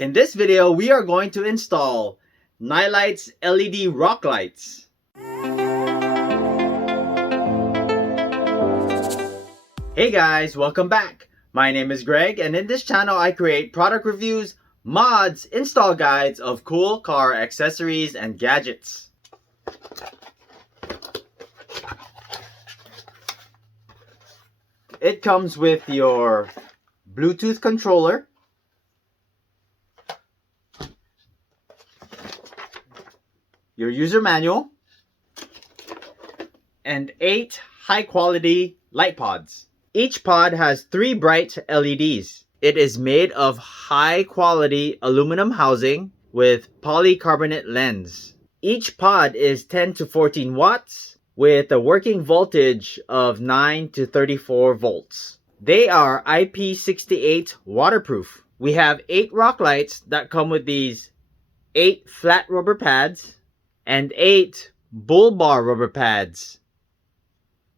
In this video, we are going to install Nilight's LED rock lights. Hey guys, welcome back. My name is Greg, and in this channel I create product reviews, mods, install guides of cool car accessories and gadgets. It comes with your Bluetooth controller, your user manual, and 8 high-quality light pods. Each pod has 3 bright LEDs. It is made of high-quality aluminum housing with polycarbonate lens. Each pod is 10 to 14 watts with a working voltage of 9 to 34 volts. They are IP68 waterproof. We have 8 rock lights that come with these 8 flat rubber pads and 8 bull bar rubber pads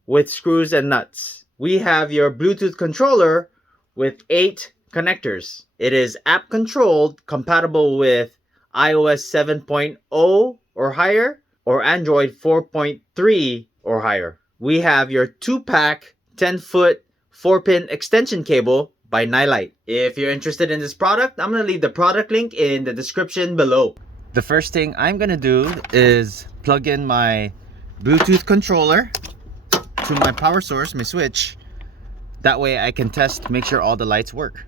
with screws and nuts. We have your Bluetooth controller with 8 connectors. It is app controlled, compatible with iOS 7.0 or higher or Android 4.3 or higher. We have your 2-pack 10-foot 4-pin extension cable by Nilight. If you're interested in this product, I'm going to leave the product link in the description below. The first thing I'm going to do is plug in my Bluetooth controller to my power source, my switch. That way I can test, make sure all the lights work.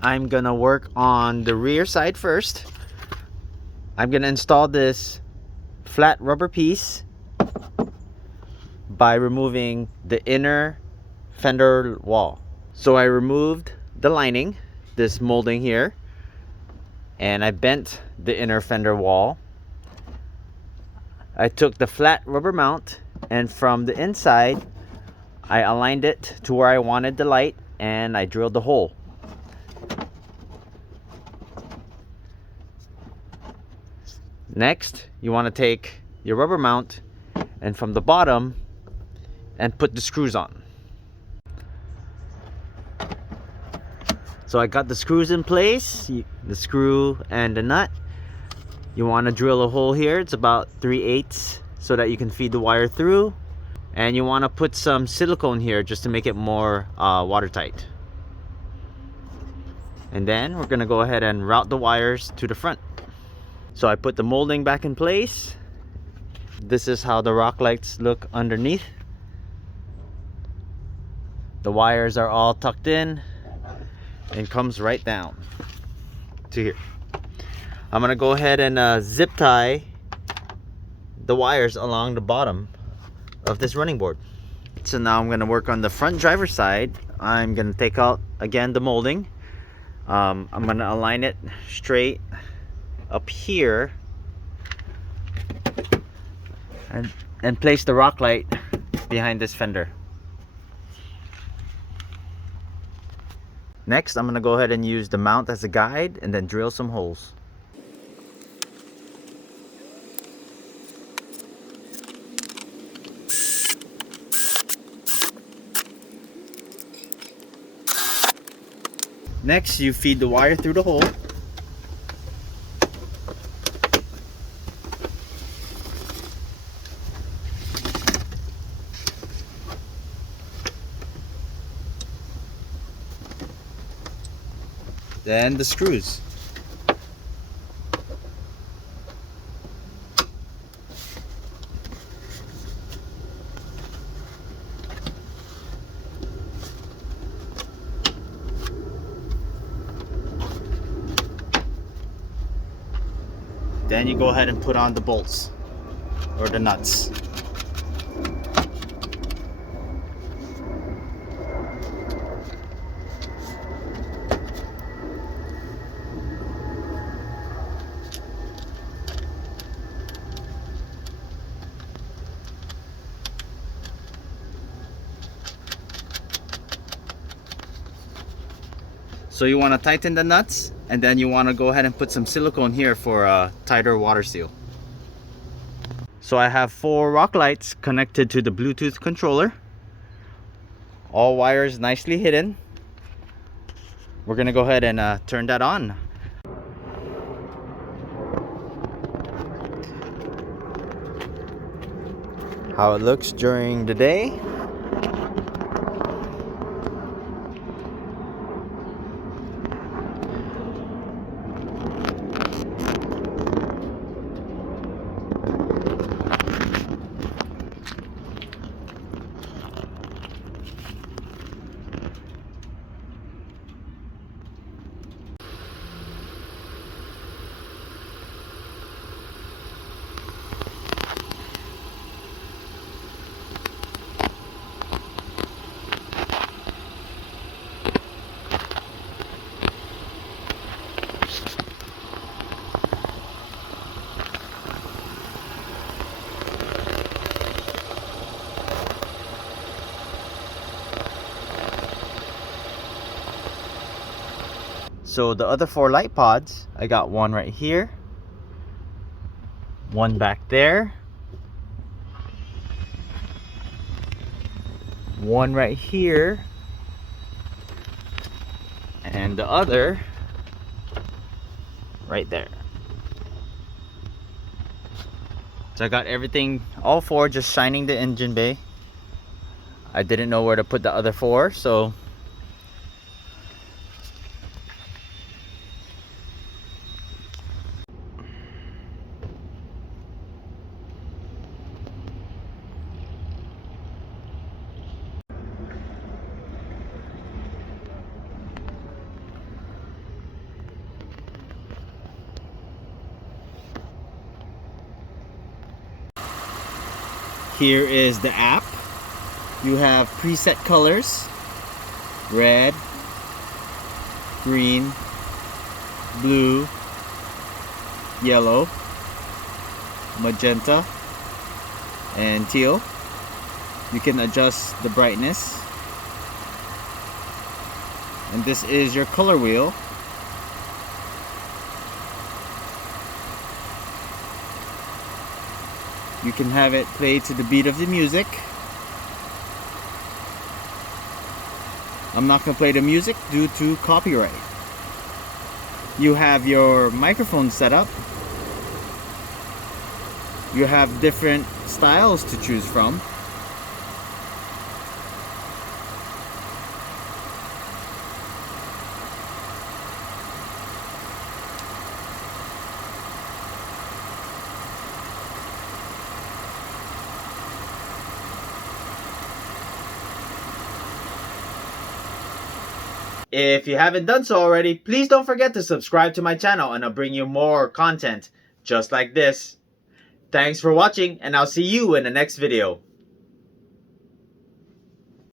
I'm gonna work on the rear side first. I'm gonna install this flat rubber piece by removing the inner fender wall. So I removed the lining, this molding here, and I bent the inner fender wall. I took the flat rubber mount, and from the inside I aligned it to where I wanted the light, and I drilled the hole. Next, you want to take your rubber mount and from the bottom and put the screws on. So I got the screws in place, the screw and the nut. You want to drill a hole here. It's about 3/8 so that you can feed the wire through. And you want to put some silicone here just to make it more watertight. And then we're going to go ahead and route the wires to the front. So I put the molding back in place. This is how the rock lights look underneath. The wires are all tucked in and comes right down to here. I'm gonna go ahead and zip tie the wires along the bottom of this running board. So now I'm gonna work on the front driver's side. I'm gonna take out again the molding. I'm gonna align it straight up here and place the rock light behind this fender. Next, I'm going to go ahead and use the mount as a guide and then drill some holes. Next, you feed the wire through the hole. Then the screws. Then you go ahead and put on the bolts or the nuts. So you want to tighten the nuts, and then you want to go ahead and put some silicone here for a tighter water seal. So I have 4 rock lights connected to the Bluetooth controller. All wires nicely hidden. We're gonna go ahead and turn that on. How it looks during the day. So the other 4 light pods, I got one right here, one back there, one right here, and the other right there. So I got everything, all 4 just shining the engine bay. I didn't know where to put the other 4, so here is the app. You have preset colors: red, green, blue, yellow, magenta, and teal. You can adjust the brightness, and this is your color wheel. You can have it play to the beat of the music. I'm not going to play the music due to copyright. You have your microphone setup. You have different styles to choose from. If you haven't done so already, please don't forget to subscribe to my channel and I'll bring you more content just like this. Thanks for watching, and I'll see you in the next video.